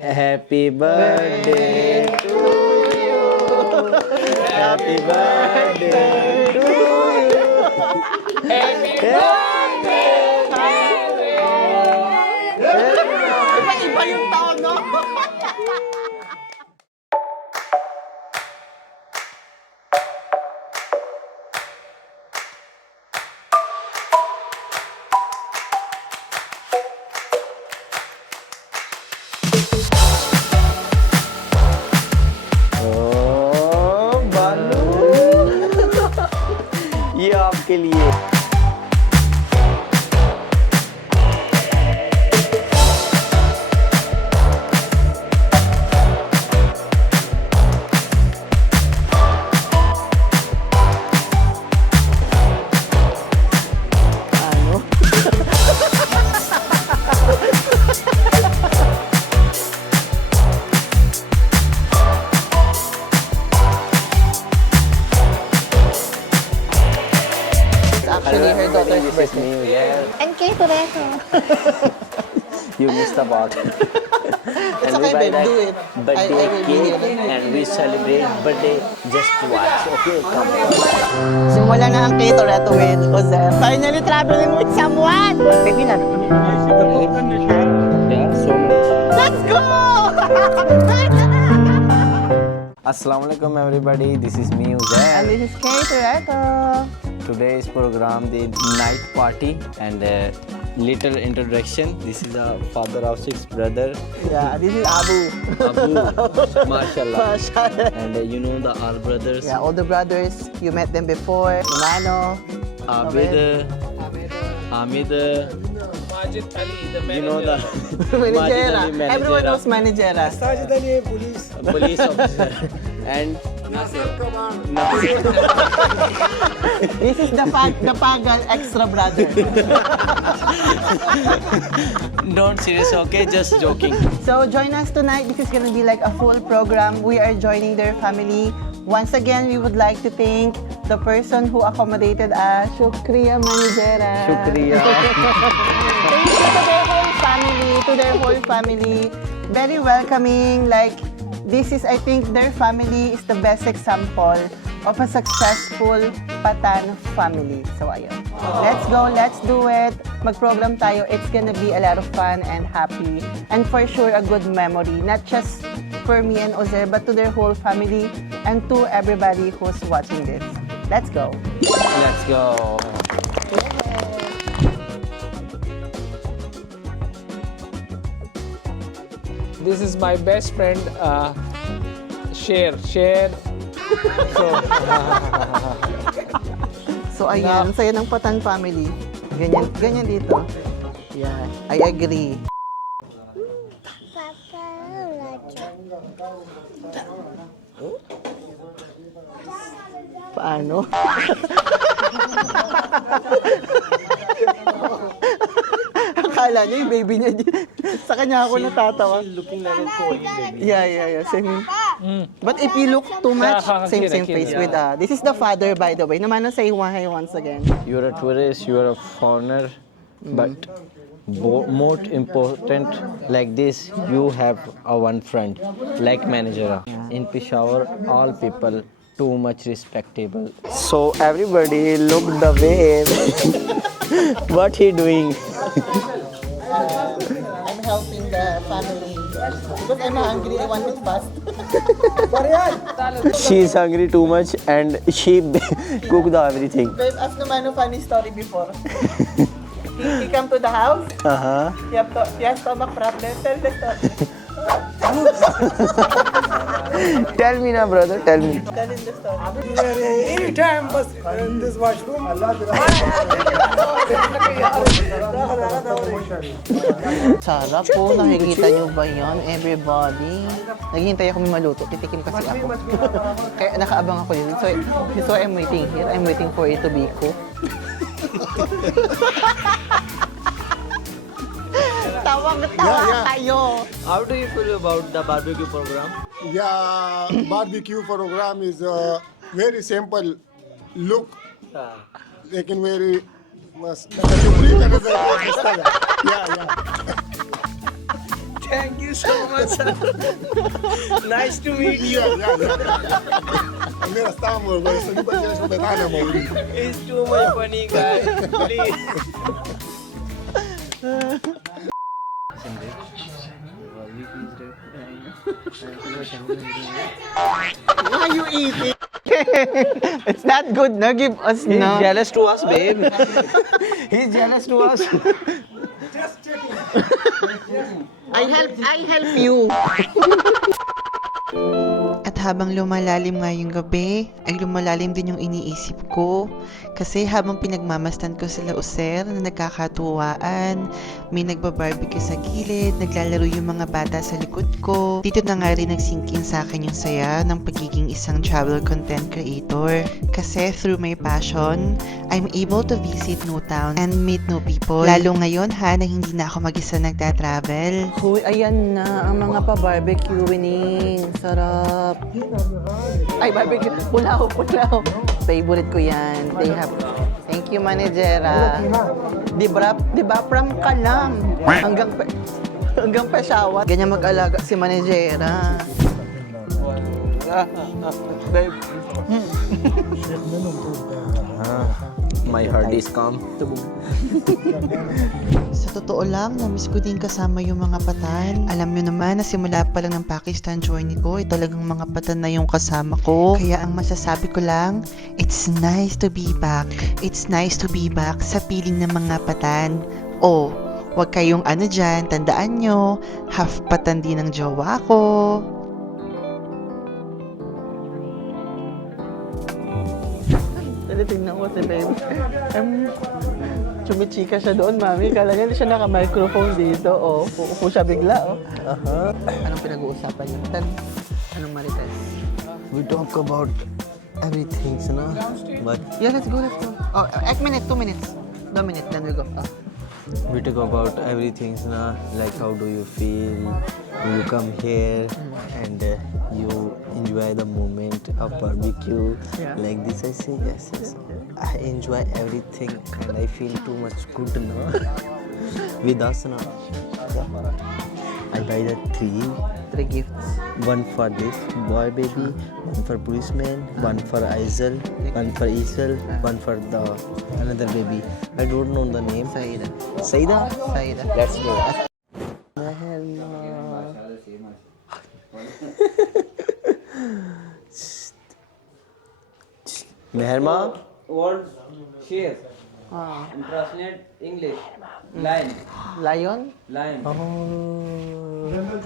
Happy birthday to you. Happy birthday to you. Happy birthday to you. Iba yung taon, no? Oh, बालू ये आपके लिए Ano? Actually, her daughter's This is birthday. me, yeah. And kay Toretto. You missed the part. It's And we okay, buy babe, that do it. birthday I will be cake here. and we celebrate birthday. Just watch, okay? Come. Simula na ang kay Toretto with Jose. Finally traveling with someone! Baby na. Yeah, so much. Let's go! Assalamualaikum everybody. This is me And Uzair. this is Kay Toretto. Today's program the night party and little introduction. This is the father of 6 brother Yeah, this is Abu. Abu, mashallah. Mashallah. And you know the all brothers Yeah, all the brothers, you met them before. Mano. Abid, Hamid, Majid Ali, the you know the Managera. Ali, Managera. Everyone knows Managera. Sajid Ali, police. police officer and Nasir. This is the Pagal extra brother. Don't serious, okay? Just joking. So join us tonight. This is gonna be like a full program. We are joining their family. Once again, we would like to thank the person who accommodated us, Shukriya Managera. Shukriya. Thank you to their whole family. Very welcoming. Like, this is, I think, their family is the best example of a successful Patan family. So, ayun. Let's go. Let's do it. Mag-program tayo. It's gonna be a lot of fun and happy. And for sure, a good memory. Not just for me and Ozer, but to their whole family and to everybody who's watching this. Let's go. Let's go. This is my best friend, Sher. So ayan, saya ng Patan family. Ganyan dito. Yeah, I agree. Paano? Akala niya yung baby niya. Sa kanya ako natatawa. Looking like a Korean baby. Yeah. Same. But if you look too much, same face with this is the father, by the way. Naman say hi once again. You're a tourist, you're a foreigner, but more important like this, you have a one friend like manager. In Peshawar, all people too much respectable. So everybody look the way. What he doing? I'm helping the family. Because I'm hungry, I want it fast. She is hungry too much and she cook the everything. Babe, ask naman a funny story before. He come to the house, Uh-huh. he has stomach problem. Tell the story. Tell me now, brother, tell me. Tell him the story. Anytime, but in this washroom. Sarap po, nakikita nyo ba yan, everybody? Naghihintay ako may maluto, titikim kasi ako. Kaya nakaabang ako dito. So I'm waiting here, I'm waiting for it to be cooked. Tawag-tawa kayo. How do you feel about the barbecue program? Yeah, barbecue program is very simple. Look, लेकिन very मस्त. Yeah. Thank you so much, sir. Nice to meet you. Mira, estamos, güey. Estoy para su ventana, güey. It's too much funny, guys. Please. Why are you eating? It's not good, no? Give us, He's no. jealous to us, babe. He's jealous to us. I help you. At habang lumalalim nga yung gabi, ay lumalalim din yung iniisip ko. Kasi habang pinagmamastan ko sila User na nagkakatuwaan, may nagbabarbecue sa gilid, naglalaro yung mga bata sa likod ko. Dito na nga rin nagsinkin sa akin yung saya ng pagiging isang travel content creator. Kasi through my passion, I'm able to visit new towns and meet new people. Lalo ngayon ha, na hindi na ako mag-isa nagta-travel. Hoy, ayan na ang mga pa-barbecue winning. Sarap. Ay, barbecue. Pulaw. Favorite ko yan. They have... Thank you, managera. Di ba from ka lang. Hanggang Peshawar. Ganyan mag-alaga si managera. Babe. My heart is calm. Sa totoo lang, namiss ko din kasama yung mga patan. Alam nyo naman na simula pa lang ng Pakistan journey ko, talagang mga patan na yung kasama ko. Kaya ang masasabi ko lang, it's nice to be back. It's nice to be back sa piling ng mga patan. Oh, wag kayong ano dyan, tandaan nyo, half patan din ang jowa ko. Tingnan ko si babe. Chumichika siya doon, mami. Kala niya siya naka-microphone dito. Oh, upo siya bigla, oh. Anong pinag-uusapan niyo? Anong marites? We talk about everything, you know. But Yeah, let's go. Oh, 1 minute, 2 minutes. 2 minutes, then we go. Oh. we talk about everything, you know. Like how do you feel when you come here and you enjoy the moment of barbecue. Yeah. Like this, I say yes. I enjoy everything and I feel too much good now. With us now. I buy the 3 gifts. one for this boy baby, one for policeman, one for Aizal, one for Isal, one for the another baby. I don't know the name. Saida. Saida? Saida. Let's go. Meherma? Words share Ah. and translate English. Lion, Lion? lion.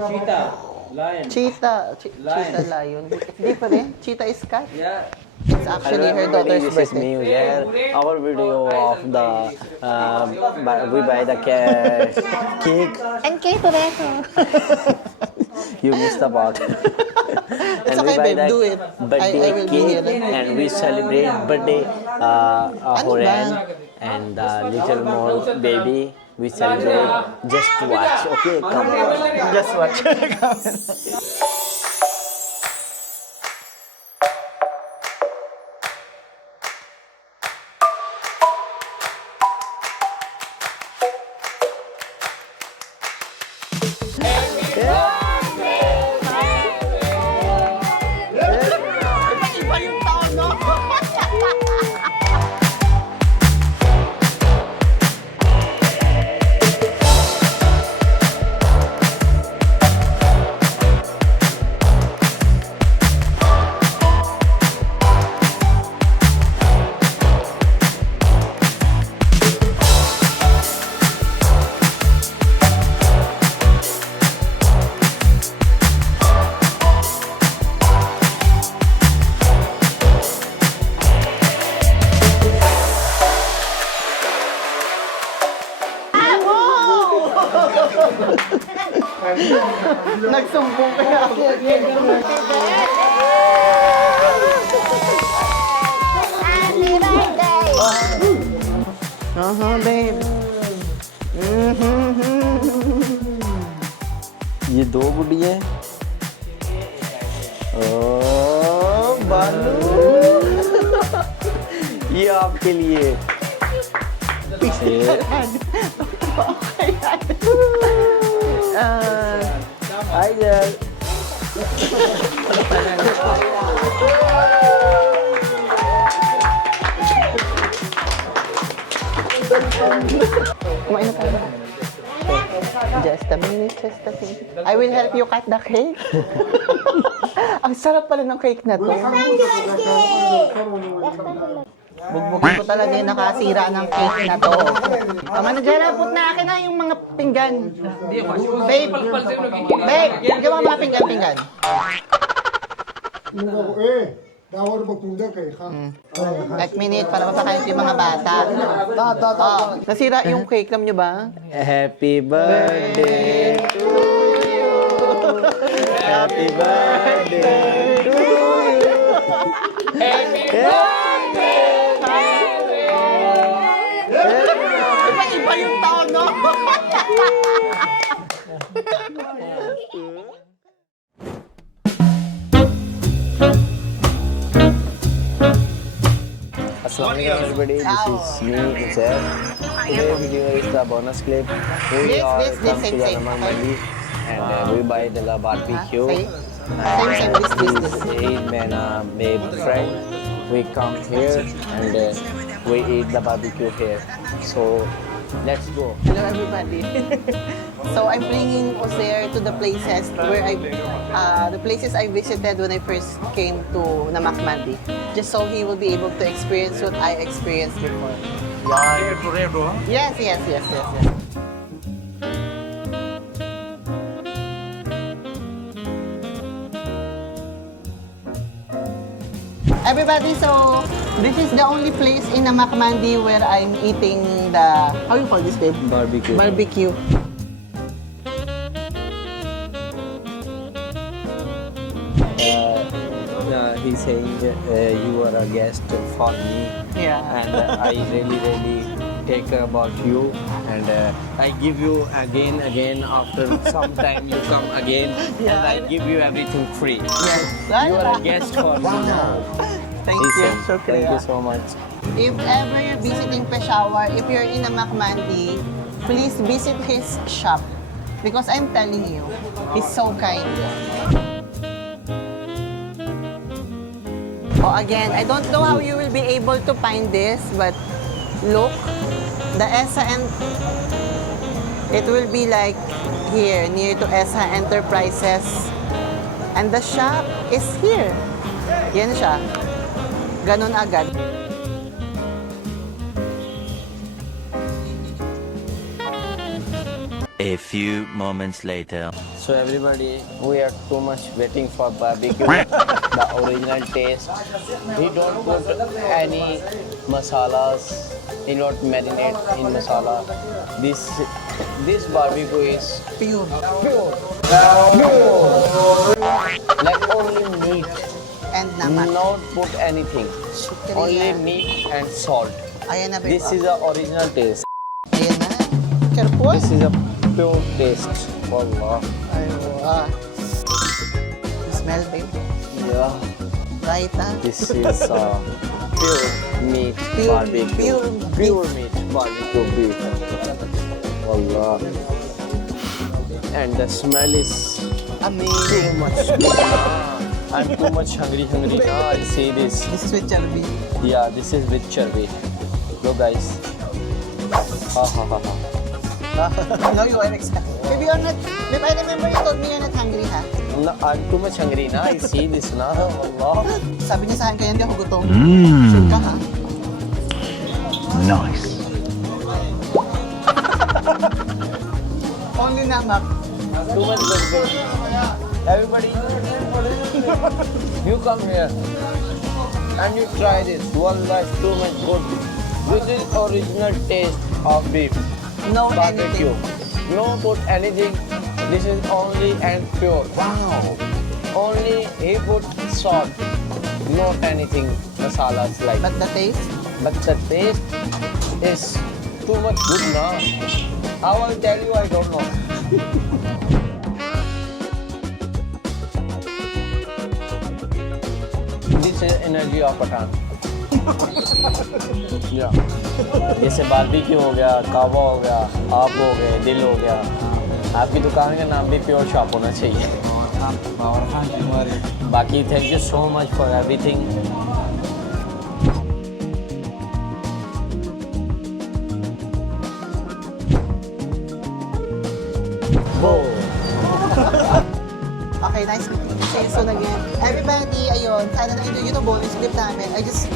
Cheetah, lion. Cheetah. Lion. Cheetah, lion. Different. Cheetah is cat. Yeah. It's actually her daughter's This is birthday. me here. Our video of the we buy the cake. And cake Toretto. You missed the part. It's okay, babe. Do it. Birthday I will be cake here. and we celebrate birthday Horan and little more baby. We celebrate. Just watch, okay? Come on. Just watch. Iba yung taon, no? Nagsumbong kaya ako. Happy birthday! Babe. ये दो गुड्डी है ओ बालू ये आपके लिए Hi there. Kumain na tayo. Just a minute, just a minute. I will help you cut the cake. Ang sarap pala ng cake na to. Bugbugin ko talaga yung nakasira ng cake na to. Manager, put na akin na yung mga pinggan. Babe, babe, bigyan mo mga pinggan-pinggan. Dawar magpunta kay ha. Like minute, para mapakain yung mga bata. Oh, nasira yung cake, alam nyo ba? Happy birthday to you. Happy birthday to you. Happy birthday! Iba-iba yung taon, no? Assalamualaikum everybody, this is me, Seth. Today video is the bonus clip. We all come to the Mandi and we buy the barbecue. Same, this. Is Mena babe friend. We come here and we eat the barbecue here. So let's go. Hello, everybody. So I'm bringing Oser to the places where the places I visited when I first came to Namak Mandi, just so he will be able to experience what I experienced before. Yes. Everybody, so this is the only place in Namak Mandi where I'm eating the, how you call this, babe? Barbecue. Barbecue. He's saying you are a guest for me. Yeah. And I really take care about you, and I give you again after some time you come again, and I give you everything free. Yes. You are a guest for me now. Thank He you. said, thank you so much. If ever you're visiting Peshawar, if you're in Namak Mandi, please visit his shop. Because I'm telling you, he's so kind. Oh, again, I don't know how you will be able to find this, but look, the ESA and it will be like here, near to ESA Enterprises. And the shop is here. Yan siya. Ganun agad. A few moments later. So everybody, we are too much waiting for barbecue, the original taste. We don't put any masalas, we don't marinate in masala. This barbecue is Pure. like only meat, And naman. not put anything, only meat and salt. Ayan na, babe. This is the original taste. Ayan na. Careful. This is a pure taste. Wallah. Ah. Smell, babe. Yeah. Right, ha? This is pure meat Pure- barbecue. pure meat barbecue beef. Wallah. And the smell is Amazing. too much good. I'm too much hungry now. I see this. This is with Charbi. Yeah, this is with charbi. Look guys. Ha ha ha ha. No, you are excited. Maybe you're not, if I remember you told me you're not hungry, ha? No, I'm too much hungry now. I see this now. Wallah. Sabi niya sa akin, kaya hindi ako gutom. Sure ka, ha? Nice. Only namak. Too much good. Everybody, you come here and you try this. Wallah, it's too much good. This is original taste of beef No barbecue. anything. No put anything. This is only and pure. Wow. Only he put salt. Not anything masalas like. But the taste? But the taste is too much good now. How I'll tell you, I don't know. This is energy of Pathan. Yeah. जैसे बारबेक्यू हो गया, कावा हो गया, आप हो गए, दिल हो गया. आपकी दुकान का नाम भी प्योर शॉप होना चाहिए बाकी thank you so much for everything Okay, nice meeting you. See you soon again. Everybody, ayun, sana na-enjoy yung bonus clip namin. I just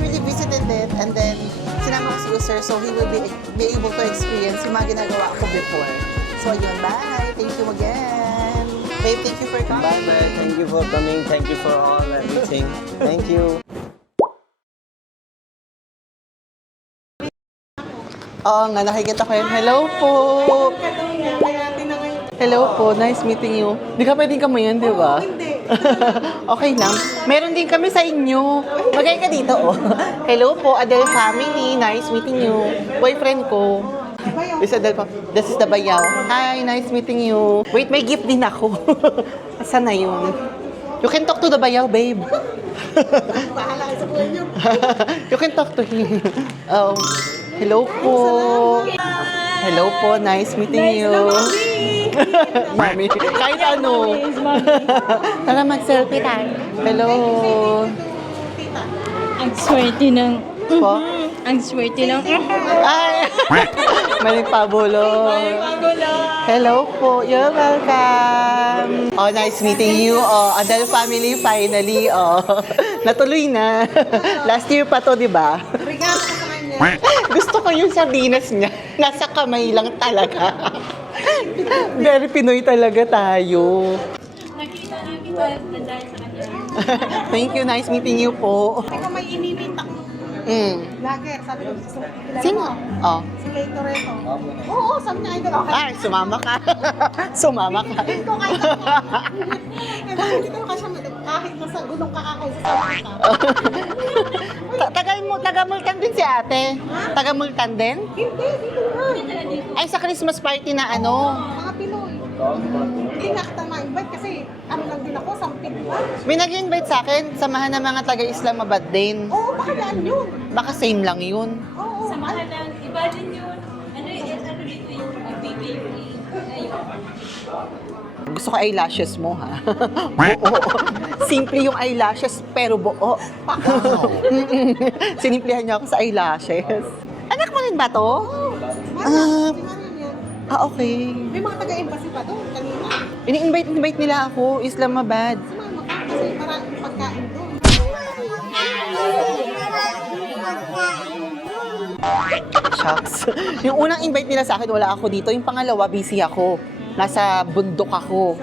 really visited it and then sinama ko si User so he will be able to experience yung mga ginagawa ko before. So ayun, bye. Thank you again. Babe, thank you for coming. Bye bye. Thank you for coming. Thank you for all everything. Thank you. Oo nga, nakikita ko yun. Hello po! Hello po, nice meeting you. Di ka pwedeng kamayan, di ba? Hindi. Okay lang. Meron din kami sa inyo. Magay ka dito, oh. Hello po, Adele family. Nice meeting you. Boyfriend ko. This Adele pa. This is the bayaw. Hi, nice meeting you. Wait, may gift din ako. Saan na yun? You can talk to the bayaw, babe. You can talk to him. Hello po. Hello po, nice meeting you. Mami, kahit ano. Tara mag-selfie tayo. Hello. Ang swerte ng... Po? Ang swerte ng... Ay! Mali pabulo. Hello po. You're welcome. Oh, nice meeting you. Oh, Adele family, finally. Oh, natuloy na. Last year pa to, di ba? Regalo ko sa kanya. Gusto ko yung sardinas niya. Nasa kamay lang talaga. Very Pinoy talaga tayo. Nakita namin dahil sa kanya. Thank you. Nice meeting you po. Ikaw may inimita kong vlogger. Sabi ko, gusto ko kilala Sino? mo. Oh. Si Kay Toretto. Oo, sabi niya, idol ako. Ay, sumama ka. Sumama ka. Hindi ko kayo. Eh, bakit dito ka siya kahit nasa gulong ka ako sa Taga-Multan din si ate. Taga-Multan din? Hindi, dito na. Ay, sa Christmas party na ano. Mga Pinoy. Hindi nga kita ma-invite kasi ano lang din ako, sampit ba? May nag-invite sa akin, samahan ng mga taga-Islamabad din. Oo, baka yan yun. Baka same lang yun. Oo. Samahan lang, iba din yun. Ano dito yung baby ngayon? Gusto ko eyelashes mo, ha? Buo. Simple yung eyelashes, pero buo. Sinimplihan niya ako sa eyelashes. Anak mo rin ba to? Maya, Okay. may mga taga-embassy pa doon kanina. Ini-invite nila ako, Islamabad. Sumama ka kasi maraming pagkain doon. Shucks. Yung unang invite nila sa akin, wala ako dito. Yung pangalawa, busy ako. Nasa bundok ako.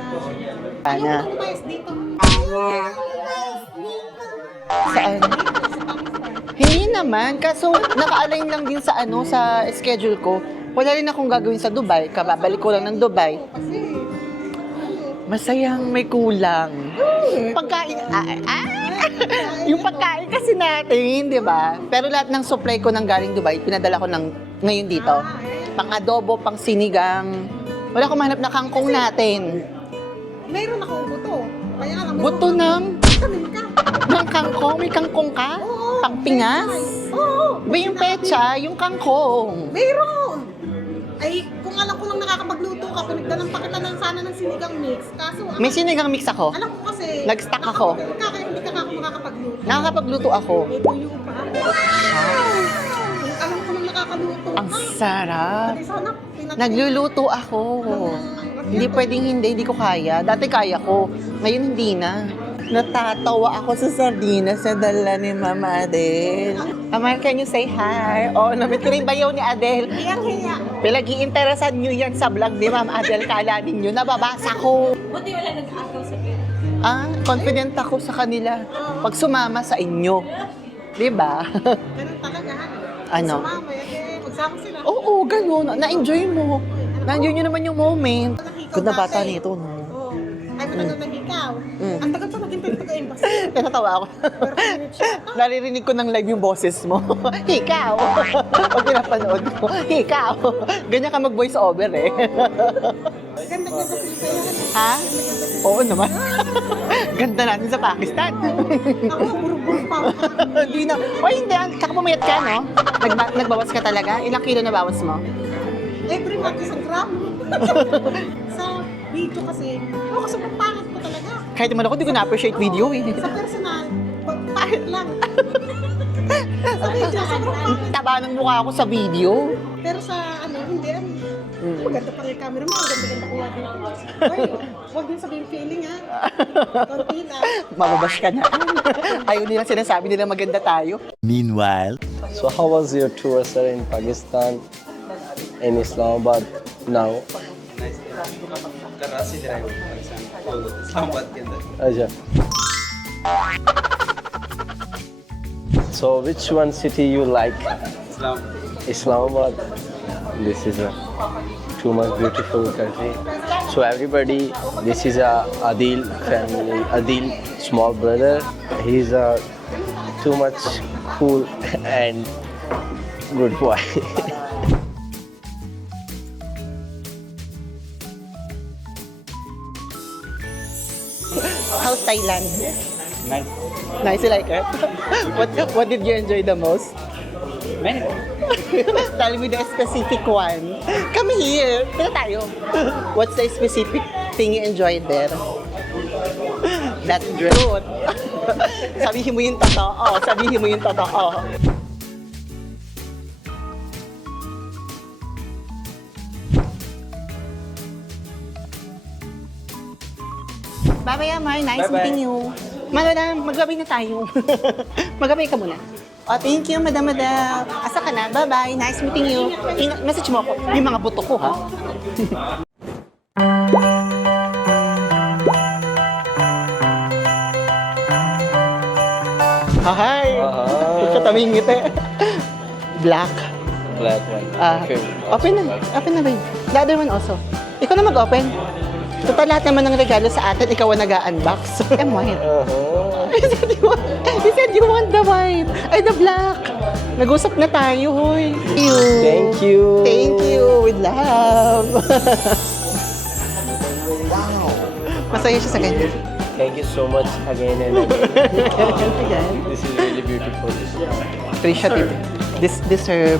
Sana. Tumayos dito. Saan? Hindi naman. Kaso, naka-align lang din sa sa schedule ko. Wala rin akong gagawin sa Dubai. Kababalik ko lang ng Dubai. Kasi, Masayang may kulang. Pagkain, yung pagkain kasi natin, di ba? Pero lahat ng supply ko ng galing Dubai, pinadala ko ngayon dito. Pang adobo, pang sinigang. Wala akong mahanap na kangkong natin. mayroon akong buto. Kaya alam mo, Buto ng tanim ka. kangkong? May kangkong ka? Oo. Pang Pinas? Oo. Ba yung pecha, yung kangkong? Mayroon. Ay, kung alam ko lang nakakapagluto ka, pinagdalang pa kita ng sana ng sinigang mix. Kaso, May sinigang mix ako. alam ko kasi, Nag-stack ako. Hindi ka makakapagluto. Nakakapagluto ako. May tuyo pa. Kung alam ko lang nakakaluto Ang ka. sarap. Pati sana, Nagluluto ako. Hindi pwedeng hindi ko kaya. Dati kaya ko. Ngayon hindi na. Natatawa ako sa sardinas na dala ni Mama Adele. Mama, can you say hi? Oh, namit ko rin bayaw ni Adele. Hiyang-hiya. Pilagi-interesan nyo yan sa vlog ni Mama Adele. Kala ninyo, nababasa ko. Buti wala nag-agaw sa pera. Confident ako sa kanila. Pag sumama sa inyo. Diba? Ganun talaga. Ano? Sumama, magsama sila. Oo, ganun. Na-enjoy mo. Na-enjoy nyo naman yung moment. Good na bata nito, no? Oo. Ay, matagal na hikaw. Mm. Ang tagal pa naghintay taga-embassy. Natatawa ako. Naririnig ko ng live yung boses mo. Hikaw! Pag pinapanood ko, hikaw! Ganyan ka mag-voice over eh. Ganda-ganda sila sa'yo. Ha? Oo naman. Ganda natin sa Pakistan. Ako, buru-buru pa ako. Hindi na. O hindi, tsaka pumayat ka, no? Nagbawas ka talaga? Ilang kilo na bawas mo? Every month, 1 gram. Sa video kasi, ako sobrang pangit ko talaga. Kahit naman ako, di ko na-appreciate video eh. Sa personal, pangit lang. Sa video, sobrang pangit. Taba ng mukha ako sa video. Pero sa hindi maganda pa rin yung camera mo, maganda kuha dito. Hoy, huwag din sabihin feeling ha. Konti lang. Mababash ka na. Ayaw nilang sinasabi nila maganda tayo. Meanwhile, So how was your tour, sir, in Pakistan, in Islamabad now? Acha. So which one city you like? Islamabad. This is a too much beautiful country. So everybody, this is a Adil family. Adil, small brother. He's a too much cool and good boy. How's Thailand? Nice, you like it? What did you enjoy the most? Tell me the specific one. Come here. Tira tayo. What's the specific thing you enjoyed there? That's truth. Sabihin mo yung totoo. Sabihin mo yung totoo. Bye-bye, Amar. Nice meeting you. Madam, maggabay na tayo. Maggabay ka muna. Oh, thank you, Madam. Asa ka na? Bye-bye. Nice meeting you. Message mo ako. Yung mga buto ko, ha? Hi! Kataming ngiti. Black. Black one. Okay. Open na. Open na ba yun? The other one also. Ikaw na mag-open. Total, lahat naman ng regalo sa atin, ikaw ang nag-unbox. I'm white. He said you want the white. Ay, the black. Nag-usap na tayo, hoy. Thank you. Thank you. With love. Wow. Masaya siya sa ganyan. Thank you so much again and again. Again. This is really beautiful. Appreciate it. Deserve.